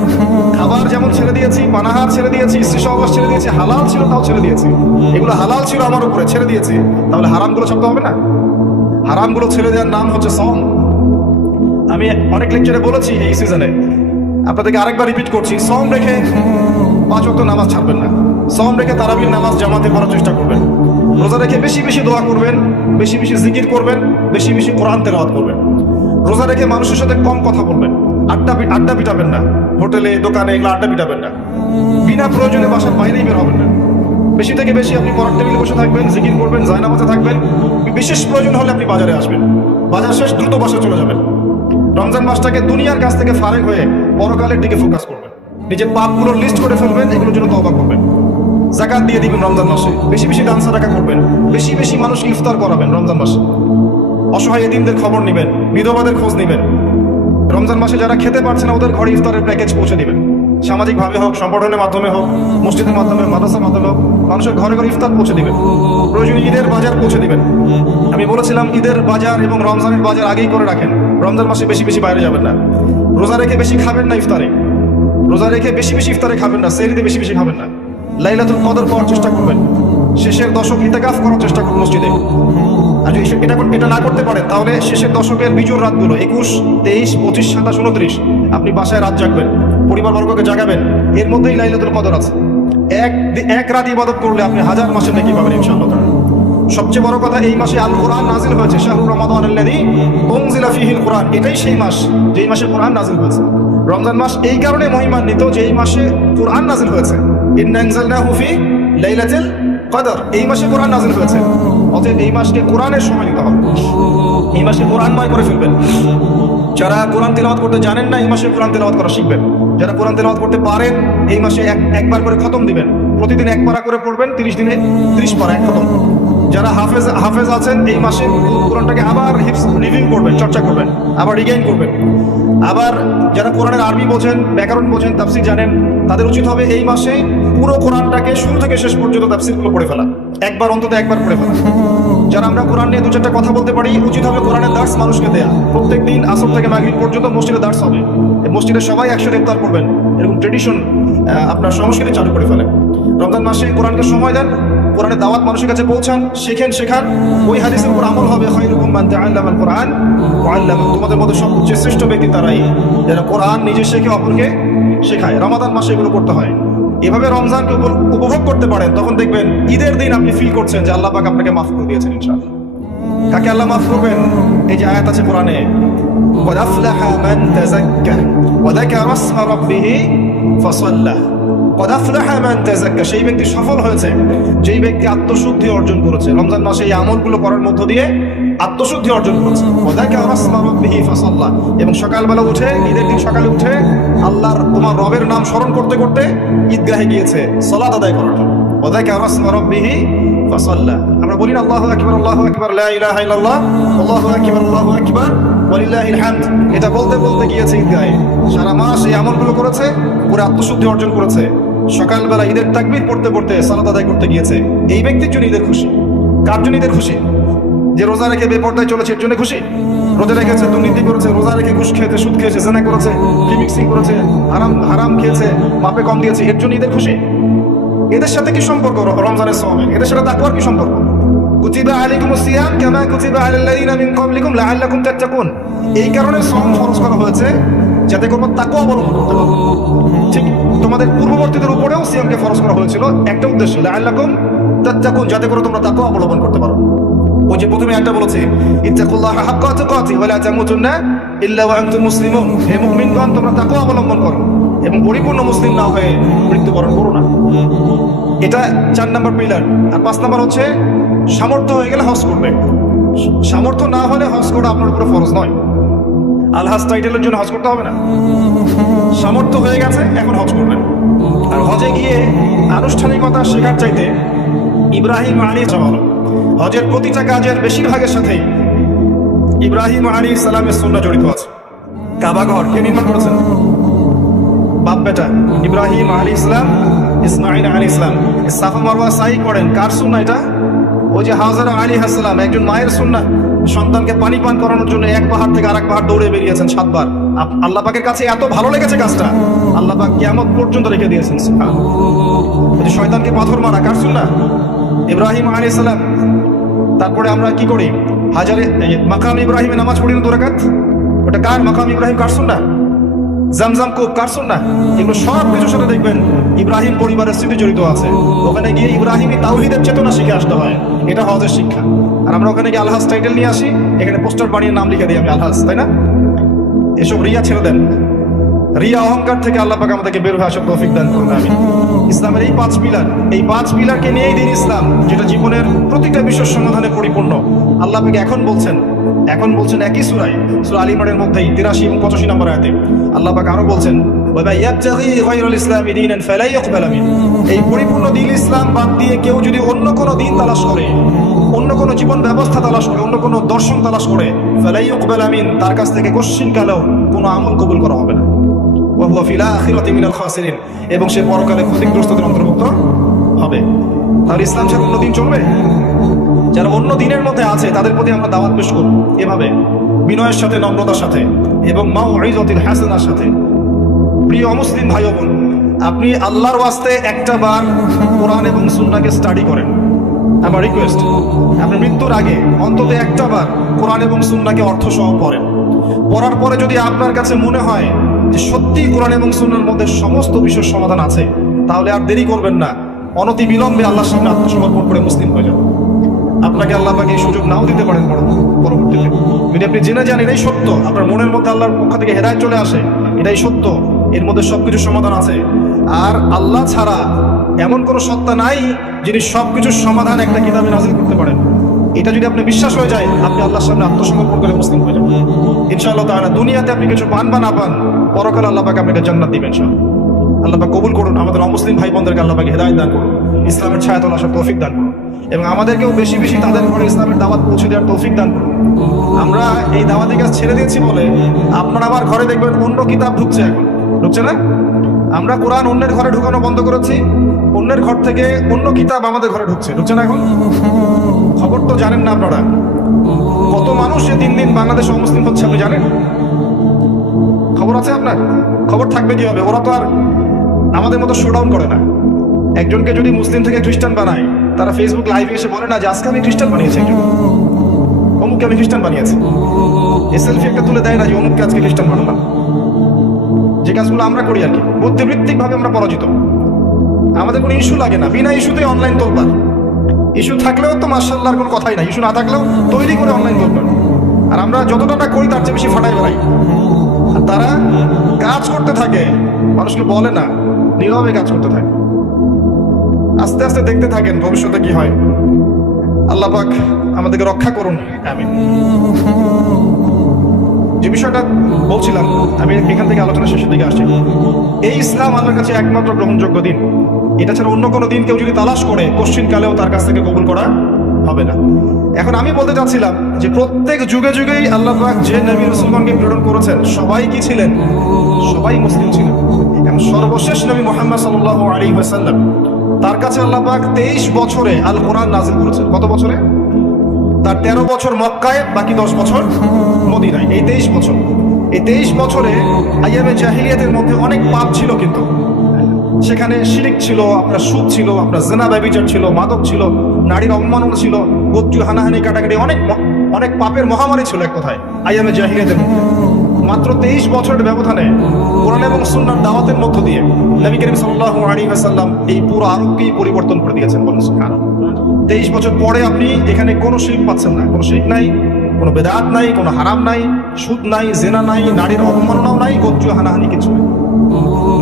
খাবার যেমন ছেড়ে দিয়েছি, পানাহার ছেড়ে দিয়েছি, স্ত্রী সহবাস ছেড়ে দিয়েছি, হালাল ছিল তাও ছেড়ে দিয়েছি। এগুলো হালাল ছিল আমার উপরে, ছেড়ে দিয়েছি, তাহলে হারামগুলো ছাড়তে হবে না? হারামগুলো ছেড়ে দেওয়ার নাম হচ্ছে সওম। আমি অনেক লেকচারে বলেছি এই সিজনে, আপনাদেরকে আরেকবার রিপিট করছি, সওম রেখে 5 ওয়াক্ত নামাজ ছাড়বেন না। সওম রেখে তারাবির নামাজ জামাতে পড়ার চেষ্টা করবেন। রোজা রেখে বেশি বেশি দোয়া করবেন, বেশি বেশি জিকির করবেন, বেশি বেশি কোরআন তেলাওয়াত করবেন। রোজা রেখে মানুষের সাথে কম কথা বলবেন, আড্ডা পিটাবেন না, হোটেলে দোকানে এগুলো আড্ডা পিটাবেন না, বিনা প্রয়োজনে বাসার বাইরেই বের হবেন না। বেশি থেকে বেশি আপনি পড়ার টেবিলে বসে থাকবেন, জিকির করবেন, জায়নামাজে থাকবেন। বিশেষ প্রয়োজন হলে আপনি বাজারে আসবেন, বাজার শেষ দ্রুত বাসায় চলে যাবেন। রমজান মাসটাকে দুনিয়ার কাছ থেকে ফারেক হয়ে পরকালের দিকে ফোকাস করবেন। নিজের পাপগুলোর লিস্ট করে ফেলবেন, এগুলোর জন্য তওবা করবেন। যাকাত দিয়ে দিবেন রমজান মাসে, বেশি বেশি দান সাদাকা করবেন, বেশি বেশি মানুষকে ইফতার করাবেন রমজান মাসে। অসহায় এতিমদের খবর নেবেন, বিধবাদের খোঁজ নেবেন। রমজান মাসে যারা খেতে পারছে না, ওদের ঘরে ইফতারের প্যাকেজ পৌঁছে দিবেন। সামাজিকভাবে হোক, সংগঠনের মাধ্যমে হোক, মসজিদের মাধ্যমে, মাদ্রাসার মাধ্যমে হোক, মানুষের ঘরে ঘরে ইফতার পৌঁছে দিবেন। প্রয়োজনে ঈদের বাজার পৌঁছে দিবেন। আমি বলেছিলাম ঈদের বাজার এবং রমজানের বাজার আগেই করে রাখেন। রমজান মাসে বেশি বেশি বাইরে যাবেন না। রোজা রেখে বেশি খাবেন না ইফতারে, রোজা রেখে বেশি বেশি ইফতারে খাবেন না, সেহরিতে বেশি বেশি খাবেন না। লাইলাতুল কদর পাওয়ার চেষ্টা করবেন, শেষের দশক ইতিকাফ করার চেষ্টা করুন মসজিদে। আর যদি এটা না করতে পারেন, তাহলে শেষের দশকের বিজোড় রাতগুলো 21, 23, 25, 27, 29 আপনি বাসায় রাত জাগবেন, পরিবারবর্গকে জাগাবেন। এর মধ্যেই লাইলাতুল কদর আছে। এক রাত ইবাদত করলে আপনি 1000 মাসের নেকি পাবেন ইনশাআল্লাহ। সবচেয়ে বড় কথা, এই মাসে আল কোরআন নাজিল হয়েছে। শাহরুর রমাদানাল্লাযী উনজিলা ফীহিল কোরআন, এটাই সেই মাস যেই মাসে কোরআন নাজিল হয়েছে। রমজান মাস এই কারণে মহিমান্বিত যে এই মাসে কোরআন নাজিল হয়েছে। ইন্না আনজালনাহু ফী লাইলাতুল কদর, এই মাসে কোরআন নাজিল হয়েছে। অতএব এই মাসকে কোরআনের সময় দিতে হবে, এই মাসে কোরআনময় করে ফেলবেন। যারা কোরআন তেলাওয়াত করতে জানেন না, এই মাসে কোরআন তেলাওয়াত করা শিখবেন। যারা কোরআন তেলাওয়াত করতে পারেন, এই মাসে একবার করে খতম দিবেন। প্রতিদিন 1 পারা করে পড়বেন, 30 দিনে 30 পারা, 1 খতম। যারা হাফেজ আছেন, এই মাসে কোরআনটাকে আবার রিভিউ করবেন, চর্চা করবেন, আবার রিগাইন করবেন। আবার যারা কোরআনের আরবি বোঝেন, ব্যাকরণ বোঝেন, তাফসীর জানেন, তাদের উচিত হবে এই মাসে পুরো কোরআনটাকে শুরু থেকে শেষ পর্যন্ত তাফসীরগুলো পড়ে ফেলা, অন্তত একবার পড়ে ফেলা। যারা আমরা কোরআন নিয়ে 2-4টা কথা বলতে পারি, উচিত হবে কোরআনের দার্স মানুষকে দেয়া। প্রত্যেক দিন আসর থেকে মাগরিব পর্যন্ত মসজিদে দার্স হবে, মসজিদে সবাই একসাথে ইফতার করবেন। এরকম ট্রেডিশন আপনার সংস্কৃতি চালু করে ফেলেন। রমজান মাসে কোরআনকে সময় দেন, কোরআনের দাওয়াত মানুষের কাছে পৌঁছান, শেখান। ওই হাদিসের উপর আমল হবে। খায়রুকুম মান তাআল্লামাল কোরআন ওয়া আল্লামাহু, তোমাদের মধ্যে সবচেয়ে শ্রেষ্ঠ ব্যক্তি তারাই যারা কোরআন নিজে শেখে অপরকে শেখায়। রমাদান মাসে এগুলো করতে হয়। এভাবে রমজানকে উপভোগ করতে পারেন, তখন দেখবেন ঈদের দিন আপনি ফিল করছেন যে আল্লাহ পাক আপনাকে মাফ করে দিয়েছেন ইনশাআল্লাহ। কাকে আল্লাহ মাফ করবেন? এই যে আয়াত আছে কোরআনে, ক্বাদ আফলাহা মান তাযাক্কা ওয়া যাকারা ইসমা রাব্বিহি ফাসাল্লা। ক্বাদ আফলাহা মান তাযাক্কা, সেই ব্যক্তি সফল হয়েছে যেই ব্যক্তি আত্মশুদ্ধি অর্জন করেছে। রমজান মাসে এই আমলগুলো করার মধ্য দিয়ে আত্মশুদ্ধি অর্জন করেছে। ওয়া যাকারা ইসমা রাব্বিহি ফাসাল্লা, এবং সকালবেলা উঠে, ঈদের দিন সকালে উঠে আল্লাহর, তোমার রবের নাম স্মরণ করতে করতে ঈদগাহে গিয়েছে সালাত আদায় করার জন্য। ওয়া যাকারা ইসমা রাব্বিহি ফাসাল্লা। আমরা বলি না আল্লাহু আকবার, আল্লাহু আকবার, লা ইলাহা ইল্লাল্লাহ, আল্লাহু আকবার, আল্লাহু আকবার, ওয়ালিল্লাহিল হামদ। এটা বলতে বলতে গিয়েছে ঈদগাহে, সারা মাস এই আমলগুলো করেছে, পুরো আত্মশুদ্ধি অর্জন করেছে। সকালবেলা ঈদের তাকবীর পড়তে পড়তে সালাত আদায় করতে গিয়েছে। এই ব্যক্তির জন্য ঈদের খুশি। কার জন্য ঈদের খুশি? যে রোজা রেখে বেপরদায় চলেছে, এর জন্য খুশি? রোজা রেখেছে, দুর্নীতি করেছে, রোজা রেখে ঘুষ খেয়েছে, সুদ খেয়েছে, জেনা করেছে, মিক্সিং করেছে, হারাম খেয়েছে, মাপে কম দিয়েছে, এর জন্য ঈদের খুশি? এদের সাথে কি সম্পর্ক রমজানের সময়? এদের সাথে তাকওয়ার কি সম্পর্ক? কুতিবা আলাইকুমুস সিয়াম কামা কুতিবা আলাল লাযিনা মিন ক্বাবলিকুম লাআল্লাকুম তাত্তাকুন। এই কারণে সওম ফরজ করা হয়েছে যাতে করে তাকওয়া অবলম্বন করতে পারো। ঠিক তোমাদের পূর্ববর্তীদের উপরেও সিয়ামকে ফরজ করা হয়েছিল একটা উদ্দেশ্য, লাআল্লাকুম তাত্তাকুন, যাতে করে তোমরা তাকওয়া অবলম্বন করতে পারো। ওই যে প্রথমে একটা বলেছে ইত্তাকুল্লাহা হাক্কা তুকাতিহি ওয়া লা তামুতুন্না ইল্লা ওয়া আনতুম মুসলিমুন, হে মুমিনগণ তোমরা তাকওয়া অবলম্বন করো এবং পরিপূর্ণ মুসলিম না হয়ে মৃত্যুবরণ করো না। এটা 4 নম্বর পিলার। আর 5 নম্বর হচ্ছে সামর্থ্য হয়ে গেলে হজ করবে। সামর্থ্য না হলে হজ করা আপনার উপরে ফরজ নয়। আলহাজ টাইটেলের জন্য হজ করতে হবে না, সামর্থ্য হয়ে গেছে এখন হজ করবেন। আর হজে গিয়ে আনুষ্ঠানিকতা শেখার চাইতে ইব্রাহিম আলাইহিস সালাম হজের প্রতিটা কাজের বেশিরভাগের সাথেই ইব্রাহিম আলাইহিস সালামের সুন্নাহ জড়িত আছে। কাবা ঘর কে নির্মাণ করেছেন? বাপ বেটা ইব্রাহিম আলাইহিস সালাম, ইসমাঈল আলাইহিস সালাম। সাফা মারওয়া সাই করেন কার সুন্নাহ এটা? ওই যে হাজরা আলাইহিস সালাম, একজন মায়ের সুন্নাহ। সন্তানকে পানি পান করানোর জন্য এক পাহাড় থেকে আরেক পাহাড় দৌড়ে বেরিয়েছেন 7 বার। আল্লাহ পাকের কাছে এত ভালো লেগেছে কাজটা, আল্লাহ পাক কিয়ামত পর্যন্ত রেখে দিয়েছেন। ওই যে শয়তানকে পাথর মারা কার সুন্নাহ? ইব্রাহিম আলাইহিস সালাম। তারপরে আমরা কি করি? হাজারে মাকাম ইব্রাহিমে নামাজ পড়ি না 2 রাকাত, ওটা কার? মাকাম ইব্রাহিম কার সুন্নাহ? জামজাম কূপ কার সুন্নাহ? এগুলো সব কিছুর সাথে দেখবেন ইব্রাহিম পরিবারের স্মৃতি জড়িত আছে। ওখানে গিয়ে ইব্রাহিমী তাওহীদের চেতনা শিখে আসতে হয়, এটা হজের শিক্ষা। আর আমরা ওখানে গিয়ে আলহাজ টাইটেল নিয়ে আসি, এখানে পোস্টার বানিয়ে নাম লিখে দিই আমি আলহাজ, তাই না? এসব রিয়া ছেড়ে দেন। রিয়া অহংকার থেকে আল্লাহ পাক আমাদেরকে বের হয়ে আসার তৌফিক দান করুন, আমিন। ইসলামের এই 5 পিলার, এই 5 পিলারকে নিয়েই দিন ইসলাম, যেটা জীবনের প্রতিটা বিষয়ের সমাধানে পরিপূর্ণ। আল্লাহ পাক এখন বলছেন একই সূরায়, সূরা আল ইমরানের মধ্যেই 83 এবং 85 নম্বর আয়াতে আল্লাহ পাক আরো বলছেন ওয়া মান ইয়াবতাগি গায়রাল ইসলামি দীনান ফালা ইউকবাল মিন। এই পরিপূর্ণ দ্বীন ইসলাম বাদ দিয়ে কেউ যদি অন্য কোনো দ্বীন তালাশ করে, অন্য কোনো জীবন ব্যবস্থা তালাশ করে, অন্য কোনো দর্শন তালাশ করে, ফালা ইউকবাল মিন, তার কাছ থেকে কোশ্চিন কালেও কোনো আমল কবুল করা হবে না। ওয়া হুয়া ফিল আখিরাতি মিনাল খাসিরিন, এবং সে পরকালে ক্ষতিগ্রস্তদের অন্তর্ভুক্ত হবে। তাহলে ইসলাম ছাড়া অন্য দিন চলবে? যারা অন্য দিনের মধ্যে আছে তাদের প্রতি আমরা দাওয়াত পেশ করব এভাবে, বিনয়ের সাথে, নম্রতার সাথে এবং মাউইযাতিল হাসানার সাথে। প্রিয় মুসলিম ভাই ও বোন, আপনি আল্লাহর ওয়াস্তে একটা বার কোরআন এবং সুন্নাহকে স্টাডি করেন। আমার রিকোয়েস্ট, আপনি মৃত্যুর আগে অন্তত একটা বার কোরআন এবং সুন্নাহকে অর্থ সহ পড়েন। পড়ার পরে যদি আপনার কাছে মনে হয় যে সত্যি কোরআন এবং সুন্নাহর মধ্যে সমস্ত বিষয়ের সমাধান আছে, তাহলে আর দেরি করবেন না, অনতি বিলম্বে আল্লাহর সামনে আত্মসমর্পণ করে মুসলিম হয়ে যান। আপনাকে আল্লাহ পাক এই সুযোগ নাও দিতে পারেন পরবর্তীতে। যদি আপনি জেনে যান এটাই সত্য, আপনার মনের মধ্যে আল্লাহর পক্ষ থেকে হেদায়েত চলে আসে, এটাই সত্য, এর মধ্যে সবকিছু সমাধান আছে, আর আল্লাহ ছাড়া এমন কোনো সত্তা নাই যিনি সবকিছুর সমাধান একটা কিতাবে নাযিল করতে পারেন, এটা যদি আপনি বিশ্বাস হয়ে যায়, আপনি আল্লাহর সামনে আত্মসমর্পণ করে মুসলিম হয়ে যাবেন ইনশাআল্লাহ তাআলা। দুনিয়াতে আপনি কিছু পান বা না পান, পরকালে আল্লাহ পাক আপনাকে জান্নাত দিবেন ইনশাআল্লাহ। আল্লাহ পাক কবুল করুন। আমাদের অমুসলিম ভাই বোনদেরকে আল্লাহ পাক হেদায়েত দান করুন, ইসলামের ছায়াতলে আসার তৌফিক দান করুন, এবং আমাদেরকেও বেশি বেশি তাদের ঘরে ইসলামের দাওয়াত পৌঁছে দেওয়ার তৌফিক দান করুন। আমরা এই দাওয়াতি কাজ ছেড়ে দিয়েছি বলে আপনার আমার ঘরে দেখবেন অন্য কিতাব ঢুকছে, এখন ঢুকছে না? আমরা কোরআন অন্যের ঘরে ঢুকানো বন্ধ করেছি, অন্যের ঘর থেকে অন্য কিতাব আমাদের ঘরে ঢুকছে না এখন? খবর তো জানেন না আপনারা, কত মানুষ দিন দিন বাংলাদেশে অমুসলিম হচ্ছে আপনি জানেন? খবর আছে আপনার? খবর থাকবে কি হবে? ওরা তো আর আমাদের মতো শোডাউন করে না। একজনকে যদি মুসলিম থেকে খ্রিস্টান বানায়, তারা ফেসবুক লাইভে এসে বলে না যে আজকে আমি খ্রিস্টান বানিয়েছি, একজন অমুককে আমি খ্রিস্টান বানিয়েছি। এই সেলফি একটা তুলে দেয় না যে অমুককে আজকে খ্রিস্টান বানালাম। যে কাজগুলো আমরা করি আর কি, বুদ্ধিবৃত্তিক ভাবে আমরা পরাজিত। আমাদের কোনো ইস্যু লাগে না, বিনা ইস্যুতে অনলাইন তোলপার। ইস্যু থাকলেও তো মাশাআল্লাহর কোনো কথাই নাই, ইস্যু না থাকলেও তৈরি করে অনলাইন তোলপার। আর আমরা যতটা না করি তার চেয়ে বেশি ফাটাই বেড়াই। আর তারা কাজ করতে থাকে, মানুষকে বলে না, নীরবে কাজ করতে থাকে। আস্তে আস্তে দেখতে থাকেন ভবিষ্যতে কি হয়। আল্লাহ পাক আমাদেরকে রক্ষা করুন, আমিন। যে বিষয়টা বলছিলাম, আমি এখান থেকে আলোচনা শেষের দিকে আসছি। এই ইসলাম আমার কাছে একমাত্র গ্রহণযোগ্য দিন। এটা ছাড়া অন্য কোনো দিন কেউ যদি তালাশ করে, কোশ্চিন কালেও তার কাছ থেকে কবুল করা হবে না। এখন আমি বলতে চাচ্ছিলাম যে প্রত্যেক যুগে যুগেই আল্লাহ পাক যে নবী রাসূলগণকে প্রেরণ করেছেন, সবাই কি ছিলেন? সবাই মুসলিম ছিলেন। এবং সর্বশেষ নবী মুহাম্মদ সাল্লাল্লাহু আলাইহি ওয়াসাল্লাম, তার কাছে আল্লাহ পাক 23 বছরে আল কোরআন নাযিল করেছেন। কত বছরে? তার 13 বছর মক্কায়, বাকি 10 বছর মদিনায়। এই 23 বছর, এই 23 বছরে আইয়ামে জাহিলিয়াতের মধ্যে অনেক পাপ ছিল, কিন্তু সেখানে শিরিক ছিল, আপনার সুদ ছিল, আপনার জেনা ব্যভিচার ছিল, মাদক ছিল, নারীর অবমাননা ছিল, গোত্রীয় হানাহানি কাটাকাটি, অনেক অনেক পাপের মহামারী ছিল এক কথায় আইয়ামে জাহিলিয়াতের মধ্যে। মাত্র 23 বছরের ব্যবধানে কোরআন এবং সুন্নাহর দাওয়াতের মধ্য দিয়ে নবী করিম সাল্লাল্লাহু আলাইহি ওয়াসাল্লাম এই পুরো আরবকেই পরিবর্তন করে দিয়েছেন। বলেন সুবহানাল্লাহ। 23 বছর পরে আপনি এখানে কোনো শিরক পাচ্ছেন না, কোনো শিরক নাই, কোনো বেদাত নাই, কোনো হারাম নাই, সুদ নাই, জেনা নাই, নারীর অবমাননাও নাই, গোত্রীয় হানাহানি কিছু নাই।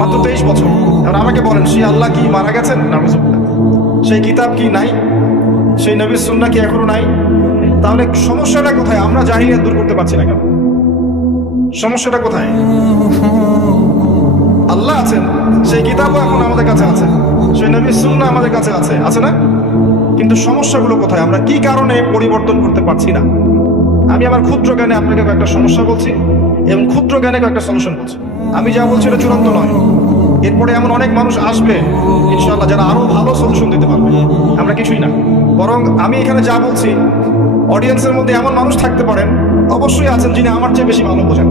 মাত্র 23 বছর। এবার আমাকে বলেন, সেই আল্লাহ কি মারা গেছেন? নাউযুবিল্লাহ। সেই কিতাব কি নাই? সেই নবীর সুন্নাহ কি এখনো নাই? তাহলে সমস্যাটা কোথায়? আমরা জাহিলিয়াত দূর করতে পারছি না কেন? সমস্যাটা কোথায়? আল্লাহ আছেন, সেই কিতাবও এখন আমাদের কাছে আছে, সেই নবীর সুন্নাহ আমাদের কাছে আছে, আছে না? কিন্তু সমস্যাগুলো কোথায়? আমরা কি কারণে পরিবর্তন করতে পারছি না? আমি আমার ক্ষুদ্র জ্ঞানে আপনাকে একটা সমস্যা বলছি এবং ক্ষুদ্র জ্ঞানে একটা সলিউশন বলছি। আমি যা বলছি এটা চূড়ান্ত নয়। এরপরে এমন অনেক মানুষ আসবে ইনশাআল্লাহ যারা আরো ভালো সলিউশন দিতে পারবে। আমরা কিছুই না, বরং আমি এখানে যা বলছি অডিয়েন্সের মধ্যে এমন মানুষ থাকতে পারেন, অবশ্যই আছেন, যিনি আমার চেয়ে বেশি ভালো বোঝেন।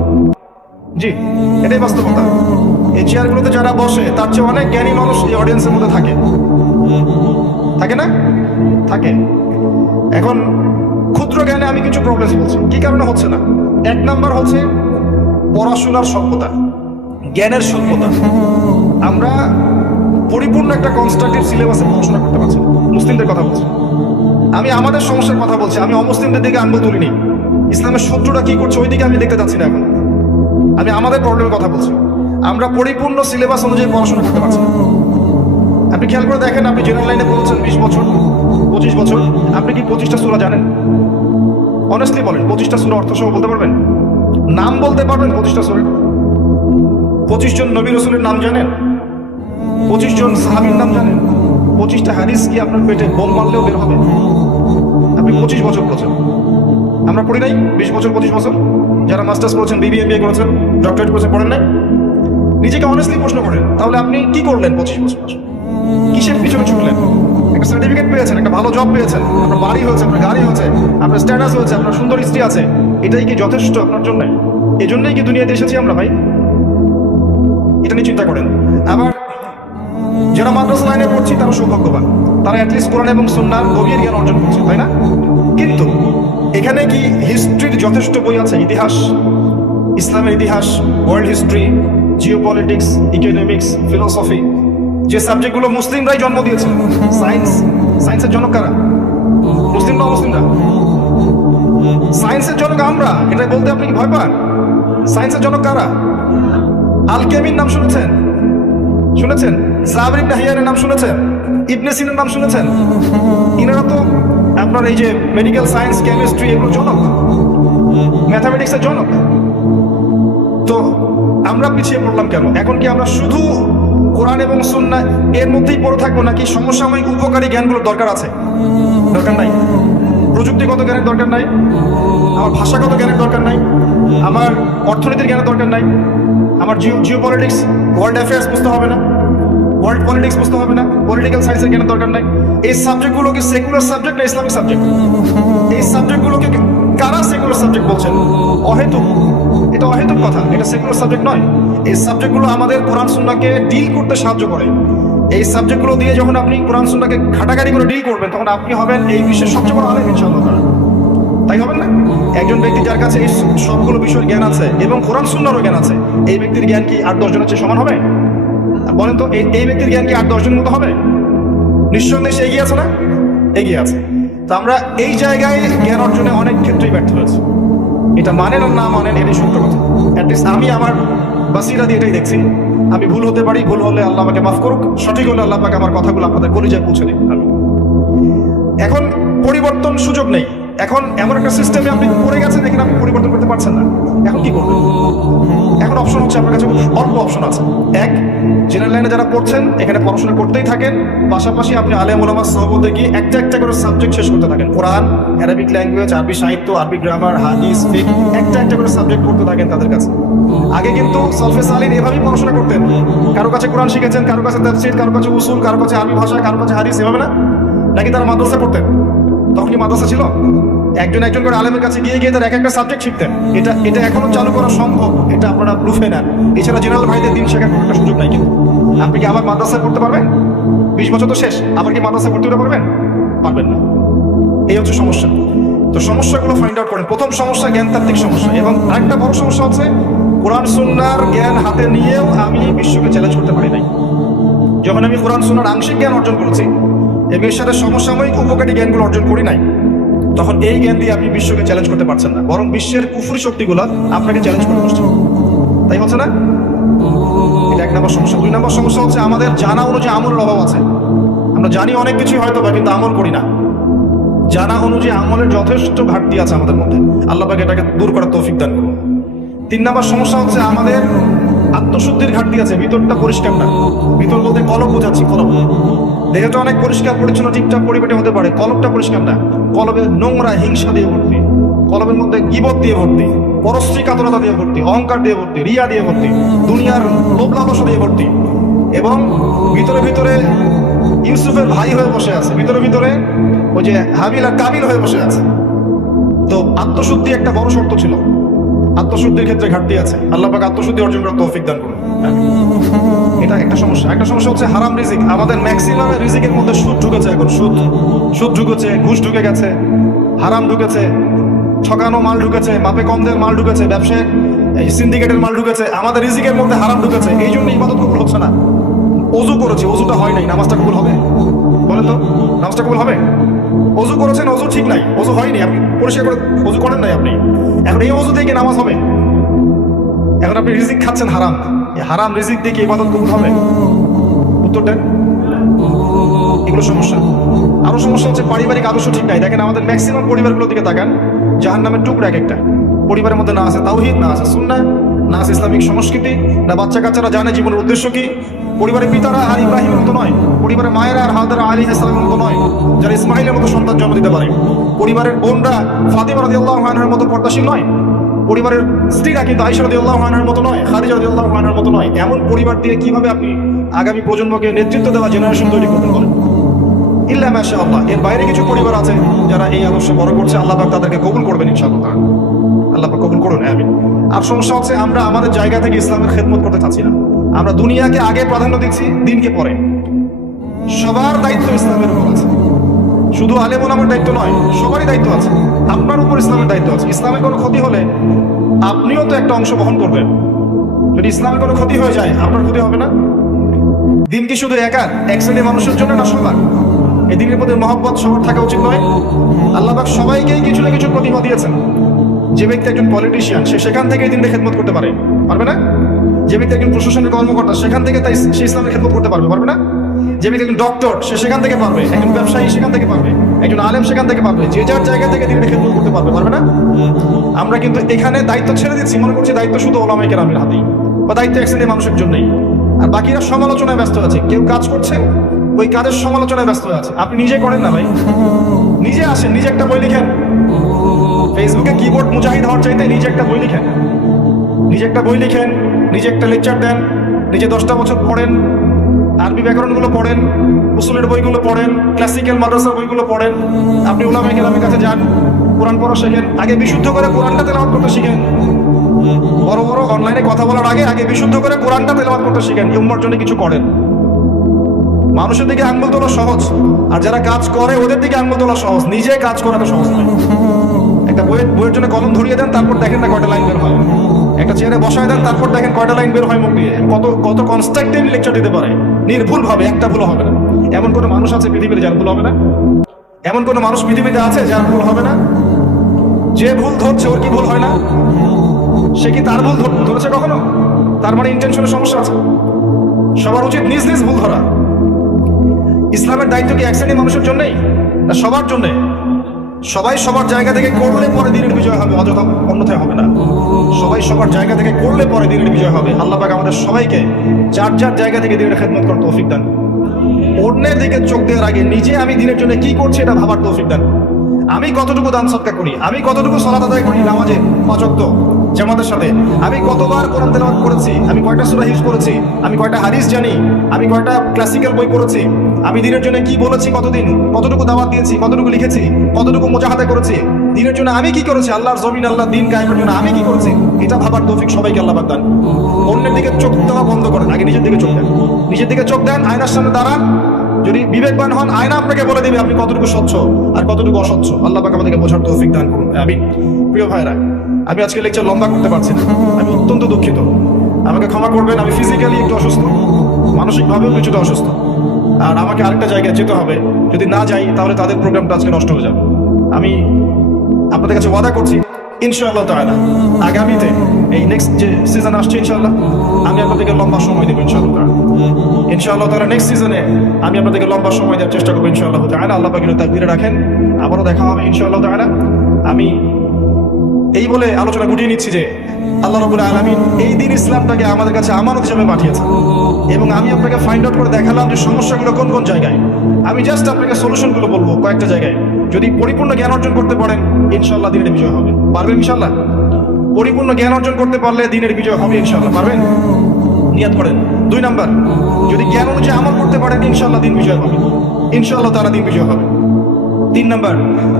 জি, এটাই বাস্তবতা। এই চেয়ারগুলোতে যারা বসে তার চেয়ে অনেক জ্ঞানী মানুষ এই অডিয়েন্সের মধ্যে থাকে, থাকে না? থাকে। এখন ক্ষুদ্র জ্ঞানে আমি কিছু প্রবলেম বলছি, কি কারণে হচ্ছে না? 1 নাম্বার হচ্ছে পড়াশোনার স্বল্পতা, জ্ঞানের স্বল্পতা। আমরা পরিপূর্ণ একটা কনস্ট্রাকটিভ সিলেবাসে পড়াশোনা করতে পারছি না। মুসলিমদের কথা বলছি, আমি আমাদের সমস্যার কথা বলছি। আমি অমুসলিমদের দিকে আঙুল তুলিনি। ইসলামের শত্রুরা কি করছে ওই দিকে আমি দেখতে যাচ্ছি না এখন। আমি আমাদের প্রবলেমের কথা বলছি। আমরা পরিপূর্ণ সিলেবাস অনুযায়ী পড়াশোনা করতে পারছি না। আপনি খেয়াল করে দেখেন, আপনি জেনারেল লাইনে পড়েছেন 20 বছর, 25 বছর, আপনি কি 25টা সূরা জানেন? অনেস্টলি বলেন, 25টা সূরা অর্থ সহ বলতে পারবেন? নাম বলতে পারবেন 25টা সূরা? 25 জন নবী রাসূলের নাম জানেন? 25 জন সাহাবীর নাম জানেন? 25টা হাদিস কি আপনার পেটে বোম মারলেও বের হবে? আপনি 25 বছর পড়েছেন, আমরা পড়ি নাই? 20 বছর, 25 বছর, যারা মাস্টার্স করেছেন, BBA করেছেন, ডক্টরেট করেছেন, পড়েন নাই? নিজেকে অনেস্টলি প্রশ্ন করেন, তাহলে আপনি কি করলেন 25 বছর? কিসের পিছনে ছুটলেন? একটা সার্টিফিকেট পেয়েছেন, একটা ভালো জব পেয়েছেন, আপনার বাড়ি হয়েছে, আপনার গাড়ি হয়েছে, আপনার স্ট্যাটাস হয়েছে, আপনার সুন্দর স্ত্রী আছে, এটাই কি যথেষ্ট আপনার জন্য? এই জন্যই কি দুনিয়াতে এসেছি আমরা ভাই? এটা নিয়ে চিন্তা করেন। আবার যারা মাদ্রাসা লাইনে পড়ছি তারা সৌভাগ্যবান, তারা অ্যাটলিস্ট কোরআন এবং সুন্নাহর গভীর জ্ঞান অর্জন করছে, তাই না? কিন্তু এখানে কি হিস্ট্রির যথেষ্ট বই আছে? ইতিহাস, ইসলামের ইতিহাস, world history, geopolitics, economics, philosophy, যে সাবজেক্টগুলো মুসলিমরাই জন্ম দিয়েছে। সায়েন্স, সায়েন্সের জনক কারা? মুসলিম না মুসলিমরা? সায়েন্সের জনক আমরা, এটা বলতে আপনি কি ভয় পান? সায়েন্সের জনক কারা? আল-কেমির নাম শুনেছেন? শুনেছেন? জাবর ইবনে হাইয়ানের নাম শুনেছেন? ইবনে সিনার নাম শুনেছেন? ইনারা তো আপনার এই যে মেডিকেল সায়েন্স, কেমিস্ট্রি, এগুলো জনক, ম্যাথামেটিক্সের জনক। তো আমরা পিছিয়ে পড়লাম কেন? এখন কি আমরা শুধু কোরআন এবং সুন্নাহ এর মধ্যেই পড়ে থাকবো, নাকি সমসাময়িক উপকারী জ্ঞানগুলোর দরকার আছে? দরকার নাই? প্রযুক্তিগত জ্ঞানের দরকার নাই? আমার ভাষাগত জ্ঞানের দরকার নাই? আমার অর্থনীতির জ্ঞানের দরকার নাই? আমার জিওপলিটিক্স, ওয়ার্ল্ড অ্যাফেয়ার্স বুঝতে হবে না? ওয়ার্ল্ড পলিটিক্স বুঝতে হবে না? পলিটিক্যাল সায়েন্সের জ্ঞানের দরকার নাই? এই সাবজেক্টগুলো কি সেকুলার সাবজেক্ট না ইসলামিক সাবজেক্ট? এই সাবজেক্টগুলোকে কারা সেকুলার সাবজেক্ট বলছেন? অহেতুক। এটা অহেতুক কথা, এটা সেকুলার সাবজেক্ট নয়। এই সাবজেক্টগুলো আমাদের কোরআন সুন্নাহকে ডিল করতে সাহায্য করে। এই সাবজেক্টগুলো দিয়ে যখন আপনি কোরআন সুন্নাহকে ঘাটাঘাটি করে ডিল করবেন, তখন আপনি হবেন এই বিশ্বের সবচেয়ে বড় আলেম ইনশাআল্লাহ। তাই হবেন না? একজন ব্যক্তি যার কাছে এই সবগুলো বিষয়ের জ্ঞান আছে এবং কোরআন সুন্নাহরও জ্ঞান আছে, এই ব্যক্তির জ্ঞান কি 8-10 জনের চেয়ে সমান হবে? বলেন তো, এই ব্যক্তির জ্ঞান কি 8-10 জনের মতো হবে? নিঃসন্দেহে সে এগিয়ে আছে না? এগিয়ে আছে। তো আমরা এই জায়গায় জ্ঞান অর্জনে অনেক ক্ষেত্রেই ব্যর্থ হয়েছি। এটা মানেন আর না মানেন, এটাই সত্য কথা। অ্যাটলিস্ট আমি আমার বাসিরা দিয়ে এটাই দেখছি। আমি ভুল হতে পারি, ভুল হলে আল্লাহ আমাকে মাফ করুক, সঠিক হলে আল্লাহ আমাকে আমার কথাগুলো আপনাদের কলিজায় পৌঁছে দিন। এখন পরিবর্তন সুযোগ নেই। এখন এমন একটা সিস্টেমে আপনি পড়ে গেছেন, এখানে আপনি পরিবর্তন করতে পারছেন না। এখন কি করবেন? এখন অপশন হচ্ছে, আপনার কাছে অল্প অপশন আছে। এক, জেনারেল লাইনে যারা পড়ছেন এখানে পড়াশোনা করতেই থাকেন, পাশাপাশি আপনি আলেম ওলামার সহবতে গিয়ে একটা একটা করে সাবজেক্ট শেষ করতে থাকেন। কোরআন, অ্যারাবিক ল্যাঙ্গুয়েজ, আরবি সাহিত্য, আরবি গ্রামার, হাদিস, ফিকহ, একটা একটা করে সাবজেক্ট পড়তে থাকেন তাদের কাছে। আগে কিন্তু সলফে সালিন এভাবেই পড়াশোনা করতেন। কারো কাছে কোরআন শিখেছেন, কারো কাছে তাফসীর, কারো কাছে উসুল, কারো কাছে আরবি ভাষা, কারো কাছে হাদিস, এভাবে না? নাকি তারা মাদ্রাসা পড়তেন? তখন কি মাদ্রাসা ছিল? একজন একজন করে আলেমের কাছে গিয়ে গিয়ে তার এক একটা সাবজেক্ট শিখতেন। এটা এখনো চালু করা সম্ভব, এটা আপনারা প্রুফে নেন। এছাড়া জেনারেল ভাইদের দিন শেখার কোনো একটা সুযোগ নাই। কিন্তু আপনি কি আবার মাদ্রাসায় পড়তে পারবেন? 20 বছর তো শেষ, আবার কি মাদ্রাসায় পড়তে পারবেন? পারবেন না। এই হচ্ছে সমস্যা। তো সমস্যাগুলো ফাইন্ড আউট করেন। প্রথম সমস্যা জ্ঞানতাত্ত্বিক সমস্যা, এবং আরেকটা বড় সমস্যা হচ্ছে কোরআন সুন্নাহর জ্ঞান হাতে নিয়েও আমি বিশ্বকে চ্যালেঞ্জ করতে পারি নাই। যখন আমি কোরআন সুন্নাহর আংশিক জ্ঞান অর্জন করেছি এবং এর সাথে সমসাময়িক উপকারী জ্ঞানগুলো অর্জন করি নাই, তখন এই জ্ঞান দিয়ে আপনি বিশ্বকে চ্যালেঞ্জ করতে পারছেন না, বরং বিশ্বের কুফরি শক্তিগুলো আপনাকে চ্যালেঞ্জ করে বসছে। তাই হচ্ছে না? এটা 1 নম্বর সমস্যা। 2 নম্বর সমস্যা হচ্ছে আমাদের জানা অনুযায়ী আমলের অভাব আছে। আমরা জানি অনেক কিছুই হয়তো বা, কিন্তু আমল করি না। জানা অনুযায়ী আমলের যথেষ্ট ঘাটতি আছে আমাদের মধ্যে। আল্লাহ পাক এটাকে দূর করার তৌফিক দান করুন। 3 নম্বর সমস্যা হচ্ছে আমাদের আত্মশুদ্ধির ঘাটতি আছে। ভিতরটা পরিষ্কার না। ভিতর বলতে কলব বোঝাচ্ছি, কলব। দেহটা অনেক পরিষ্কার পরিচ্ছন্ন ঠিকঠাক পরিপাটি হতে পারে, কলবটা পরিষ্কার না। কলবে নোংরা হিংসা দিয়ে ভর্তি, কলবের মধ্যে গীবত দিয়ে ভর্তি, পরশ্রী কাতরতা দিয়ে ভর্তি, অহংকার দিয়ে ভর্তি, রিয়া দিয়ে ভর্তি, দুনিয়ার লোভ লালসা দিয়ে ভর্তি। এবং ভিতরে ভিতরে ইউসুফের ভাই হয়ে বসে আছে, ভিতরে ভিতরে ওই যে হাবিল আর কাবিল হয়ে বসে আছে। তো আত্মশুদ্ধি একটা বড় শর্ত ছিল। আত্মশুদ্ধির ক্ষেত্রে ঘাটতি আছে। আল্লাহ পাক আত্মশুদ্ধি অর্জন করার তৌফিক দান করুন। এটা একটা সমস্যা। একটা সমস্যা হচ্ছে হারাম রিজিক। আমাদের ম্যাক্সিমাম রিজিকের মধ্যে সুদ ঢুকেছে। এখন সুদ ঢুকেছে, ঘুষ ঢুকে গেছে, হারাম ঢুকেছে, ঠকানো মাল ঢুকেছে, মাপে কম দেওয়ার মাল ঢুকেছে, ব্যবসায় সিন্ডিকেটের মাল ঢুকেছে, আমাদের রিজিকের মধ্যে হারাম ঢুকেছে। এই জন্য ইবাদত কবুল হচ্ছে না। অজু করেছি, অজুটা হয় নাই, নামাজটা কবুল হবে? বলেন তো, নামাজটা কবুল হবে? অজু করেছেন, অজু ঠিক নাই, অজু হয়নি, আপনি পরিষ্কার করে অজু করেন নাই আপনি। এখন এই অজু দিয়ে কি নামাজ হবে? এখন আপনি রিজিক খাচ্ছেন হারাম, হারাম রিজিক দিয়ে কি ইবাদত কবুল হবে? উত্তর দেন। এগুলো সমস্যা। আরো সমস্যা হচ্ছে পারিবারিক আদর্শ ঠিক নাই। দেখেন আমাদের ম্যাক্সিমাম পরিবারগুলোর দিকে তাকান, জাহান্নামের টুকরা এক একটা। পরিবারের মধ্যে না আছে তাওহীদ, না আছে সুন্নাহ, না আছে ইসলামিক সংস্কৃতি, না বাচ্চা কাচ্চারা জানে জীবনের উদ্দেশ্য কি। পরিবারের পিতারা আর ইব্রাহিমের মতো নয়, পরিবারের মায়েরা আর হাজারা আলাইহিস সালামের মতো নয়, যারা ইসমাইলের মতো সন্তান জন্ম দিতে পারে। পরিবারের বোনরা ফাতিমা রাদিয়াল্লাহু আনহার মতো পর্দাশীল নয়, পরিবারের স্ত্রীরা কিন্তু আয়েশা রাদিয়াল্লাহু আনহার মতো নয়, খাদিজা রাদিয়াল্লাহু আনহার মতো নয়। এমন পরিবার দিয়ে কিভাবে আপনি আগামী প্রজন্মকে নেতৃত্ব দেওয়া জেনারেশন তৈরি করতে পারেন? ইল্লা মাশাআল্লাহ। এর বাইরে কিছু পরিবার আছে যারা এই আদর্শে বড় করছে, আল্লাহ পাক তাদেরকে কবুল করবেন ইনশাআল্লাহ। আল্লাহ পাক কবুল করুন, আমিন। আর সমস্যা হচ্ছে আমরা আমাদের জায়গা থেকে ইসলামের খেদমত করতে চাচ্ছি না। আমরা দুনিয়াকে আগে প্রাধান্য দিচ্ছি, দিনকে পরে। সবার দায়িত্ব ইসলামের উপর আছে, শুধু আলেম ওলামার দায়িত্ব নয়, সবারই দায়িত্ব আছে। আপনার উপর ইসলামের দায়িত্ব আছে। ইসলামের কোনো ক্ষতি হলে আপনিও তো একটা অংশ বহন করবেন। যদি ইসলামের কোনো ক্ষতি হয়ে যায়, আপনার ক্ষতি হবে না? দিন কি শুধু এক শ্রেণীর মানুষের জন্য, না সবার? এই দিনের প্রতি মহব্বত সবার থাকা উচিত নয়? আল্লাহ পাক সবাইকেই কিছু না কিছু প্রতিভা দিয়েছেন। যে ব্যক্তি একজন পলিটিশিয়ান, সে সেখান থেকে দিনের খেদমত করতে পারবে না? যে ব্যক্তি একজন প্রশাসনের কর্মকর্তা, সেখান থেকে সে ইসলামের খেদমত করতে পারবে না? যে ব্যক্তি একজন ডক্টর, সে সেখান থেকে পারবে। একজন ব্যবসায়ী সেখান থেকে পারবে, একজন আলেম সেখান থেকে পারবে। যে যার জায়গা থেকে দিনের খেদমত করতে পারবে না? আমরা কিন্তু এখানে দায়িত্ব ছেড়ে দিচ্ছি, মনে করছি দায়িত্ব শুধু ওলামায়ে কেরামের হাতেই, বা দায়িত্ব এক শ্রেণীর মানুষের জন্যই, আর বাকিরা সমালোচনায় ব্যস্ত আছে। কেউ কাজ করছে, ওই কাজের সমালোচনায় ব্যস্ত আছে। আপনি নিজে করেন না ভাই, নিজে আসেন, নিজে একটা বই লিখেন। ফেসবুকে কিবোর্ড মুজাহিদ হওয়ার চাইতে নিজে একটা বই লিখেন, নিজে একটা লেকচার দেন, নিজে 10টা বছর পড়েন, আরবি ব্যাকরণগুলো পড়েন, উসুলের বইগুলো পড়েন, ক্লাসিক্যাল মাদ্রাসার বইগুলো পড়েন। আপনি উলামায়ে কেরামের কাছে যান, কোরআন পড়া শেখেন। আগে বিশুদ্ধ করে কোরআনটা তেলাওয়াত করতে শিখেন। বড় বড় অনলাইনে কথা বলার আগে বিশুদ্ধ করে কোরআনটা তেলাওয়াত করতে শিখেন। এই উম্মার জন্য কিছু করেন। মানুষের দিকে আঙ্গুল তোলা সহজ, আর যারা কাজ করে ওদের দিকে আঙ্গুল তোলা সহজ। নিজে কাজ করাটা সহজ নয়। একটা বইয়ের জন্য কলম ধরিয়ে দেন, তারপর দেখেন না কয়টা লাইন বের হয়। একটা চেয়ারে বসায় দেন, তারপর দেখেন কয়টা লাইন বের হয় মুখ দিয়ে। কত কনস্ট্রাকটিভ লেকচার দিতে পারে, নির্ভুল ভাবে, একটা ভুল হবে না। এমন কোনো মানুষ আছে পৃথিবীতে যার ভুল হবে না? এমন কোনো মানুষ পৃথিবীতে আছে যার ভুল হবে না? যে ভুল ধরছে ওর কি ভুল হয় না? সে কি তার ভুল ধরেছে কখনো? তার মানে ইন্টেনশনের সমস্যা আছে। সবার উচিত নিজ নিজ ভুল ধরা। ইসলামের দায়িত্ব কি এক শ্রেণীর মানুষের জন্যই, না সবার জন্যে? সবাই সবার জায়গা থেকে করলে পরে দিনের বিজয় হবে, অযথা অন্যথায় হবে না। সবাই সবার জায়গা থেকে করলে পরে দিনের বিজয় হবে। আল্লাহ পাক আমাদের সবাইকে যার যার জায়গা থেকে দিনের খেদমত করার তৌফিক দান। অন্যের দিকে চোখ দেওয়ার আগে নিজে আমি দিনের জন্য কি করছি এটা ভাবার তৌফিক দান। আমি কতটুকু দান সদকা করি, আমি কতটুকু সালাত আদায় করি নামাজে 5 ওয়াক্ত জামাতের সাথে, আমি কতবার কোরআন তেলাওয়াত করেছি, আমি কয়টা সূরা হিফজ করেছি, আমি কয়টা হাদিস জানি, আমি কয়টা ক্লাসিক্যাল বই পড়েছি, আমি দিনের জন্য কি বলেছি, কতদিন, কতটুকু দাওয়াত দিয়েছি, কতটুকু লিখেছি, কতটুকু মুজাহাদা করেছি, দিনের জন্য আমি কি করেছি, আল্লাহর জমিন আল্লাহ দিন কায়েমের জন্য আমি কি করেছি, এটা ভাবার তৌফিক সবাইকে আল্লাহ পাক দান। অন্যের দিকে চোখ দেওয়া বন্ধ করেন, আগে নিজের দিকে চোখ দেন। নিজের দিকে চোখ দেন, আয়নার সামনে দাঁড়ান। যদি বিবেকবান হন, আয়না আপনাকে বলে দেবে আপনি কতটুকু স্বচ্ছ আর কতটুকু অস্বচ্ছ। আল্লাহ পাক আমাদেরকে বোঝার তৌফিক দান করুন, আমিন। প্রিয় ভাইরা, আমি আজকে লেকচার লম্বা করতে পারছি না, আমি অত্যন্ত দুঃখিত, আমাকে ক্ষমা করবেন। আমি ফিজিক্যালি একটু অসুস্থ, মানসিকভাবেও কিছুটা অসুস্থ, আর আমাকে আরেকটা জায়গায় যেতে হবে। যদি না যাই তাহলে তাদের প্রোগ্রামটা আজকে নষ্ট হয়ে যাবে। আমি আপনাদের কাছে ওয়াদা করছি ইনশাআল্লাহ তাআলা আগামীতে এই নেক্সট যে সিজন আসছে ইনশাআল্লাহ আমি আপনাদেরকে লম্বা সময় দেবো ইনশাআল্লাহ তাআলা। ইনশাআল্লাহ তাআলা নেক্সট সিজনে আমি আপনাদেরকে লম্বা সময় দেওয়ার চেষ্টা করবো ইনশাআল্লাহ তাআলা। আল্লাহ পাক যেন তাকদীরে রাখেন, আবারও দেখা হবে ইনশাআল্লাহ তাআলা। আমি এই বলে আলোচনা গুটিয়ে নিচ্ছি যে আল্লাহ রাব্বুল আলামিন এই দিন ইসলামটাকে আমাদের কাছে আমানত হিসেবে পাঠিয়েছেন, এবং আমি আপনাকে ফাইন্ড আউট করে দেখালাম যে সমস্যাগুলো কোন কোন জায়গায়। আমি জাস্ট আপনাকে সলিউশনগুলো বলবো কয়েকটা জায়গায়। যদি পরিপূর্ণ জ্ঞান অর্জন করতে পারেন ইনশাআল্লাহ দিনের বিজয় হবে। পারবেন ইনশাআল্লাহ? পরিপূর্ণ জ্ঞান অর্জন করতে পারলে দিনের বিজয় হবে ইনশাআল্লাহ। পারবেন? নিয়াত করেন। 2 নাম্বার, যদি জ্ঞান অনুযায়ী আমল করতে পারেন ইনশাআল্লাহ দিন বিজয় হবে, ইনশাআল্লাহ তাআলা দিন বিজয় হবে। 3 নাম্বার,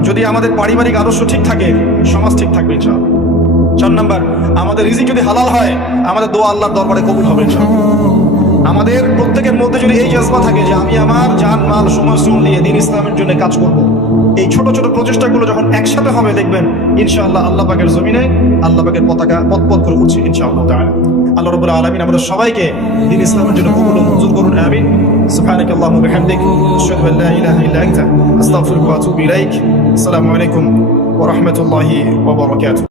যদি আমাদের পারিবারিক আদর্শ ঠিক থাকে সমাজ ঠিক থাকবে ইনশাআল্লাহ। 4 নাম্বার, আমাদের রিজিক যদি হালাল হয় আমাদের দোয়া আল্লাহর দরবারে কবুল হবে ইনশাআল্লাহ। আমাদের প্রত্যেকের মধ্যে যদি এই জজবা থাকে যে আমি আমার জান মাল সময় শ্রম দিয়ে দিন ইসলামের জন্য কাজ করব, এই ছোট ছোট প্রচেষ্টাগুলো যখন একসাথে হবে দেখবেন ইনশাআল্লাহ আল্লাহ পাকের জমিনে আল্লাহ পাকের পতাকা পথ করে উঠছে ইনশাআল্লাহ তাআলা। আল্লাহ রাব্বুল আলামিন আমাদের সবাইকে দিন ইসলামের জন্য কবুল ও মঞ্জুর করুন, আমিন। সুবহানাকাল্লাহুম্মা ওয়া বিহামদিক আশহাদু আল্লা ইলাহা ইল্লা আনতা আস্তাগফিরুকা ওয়া আতুবু ইলাইক। আসসালামু আলাইকুম ওয়া রাহমাতুল্লাহি ওয়া বারাকাতুহু।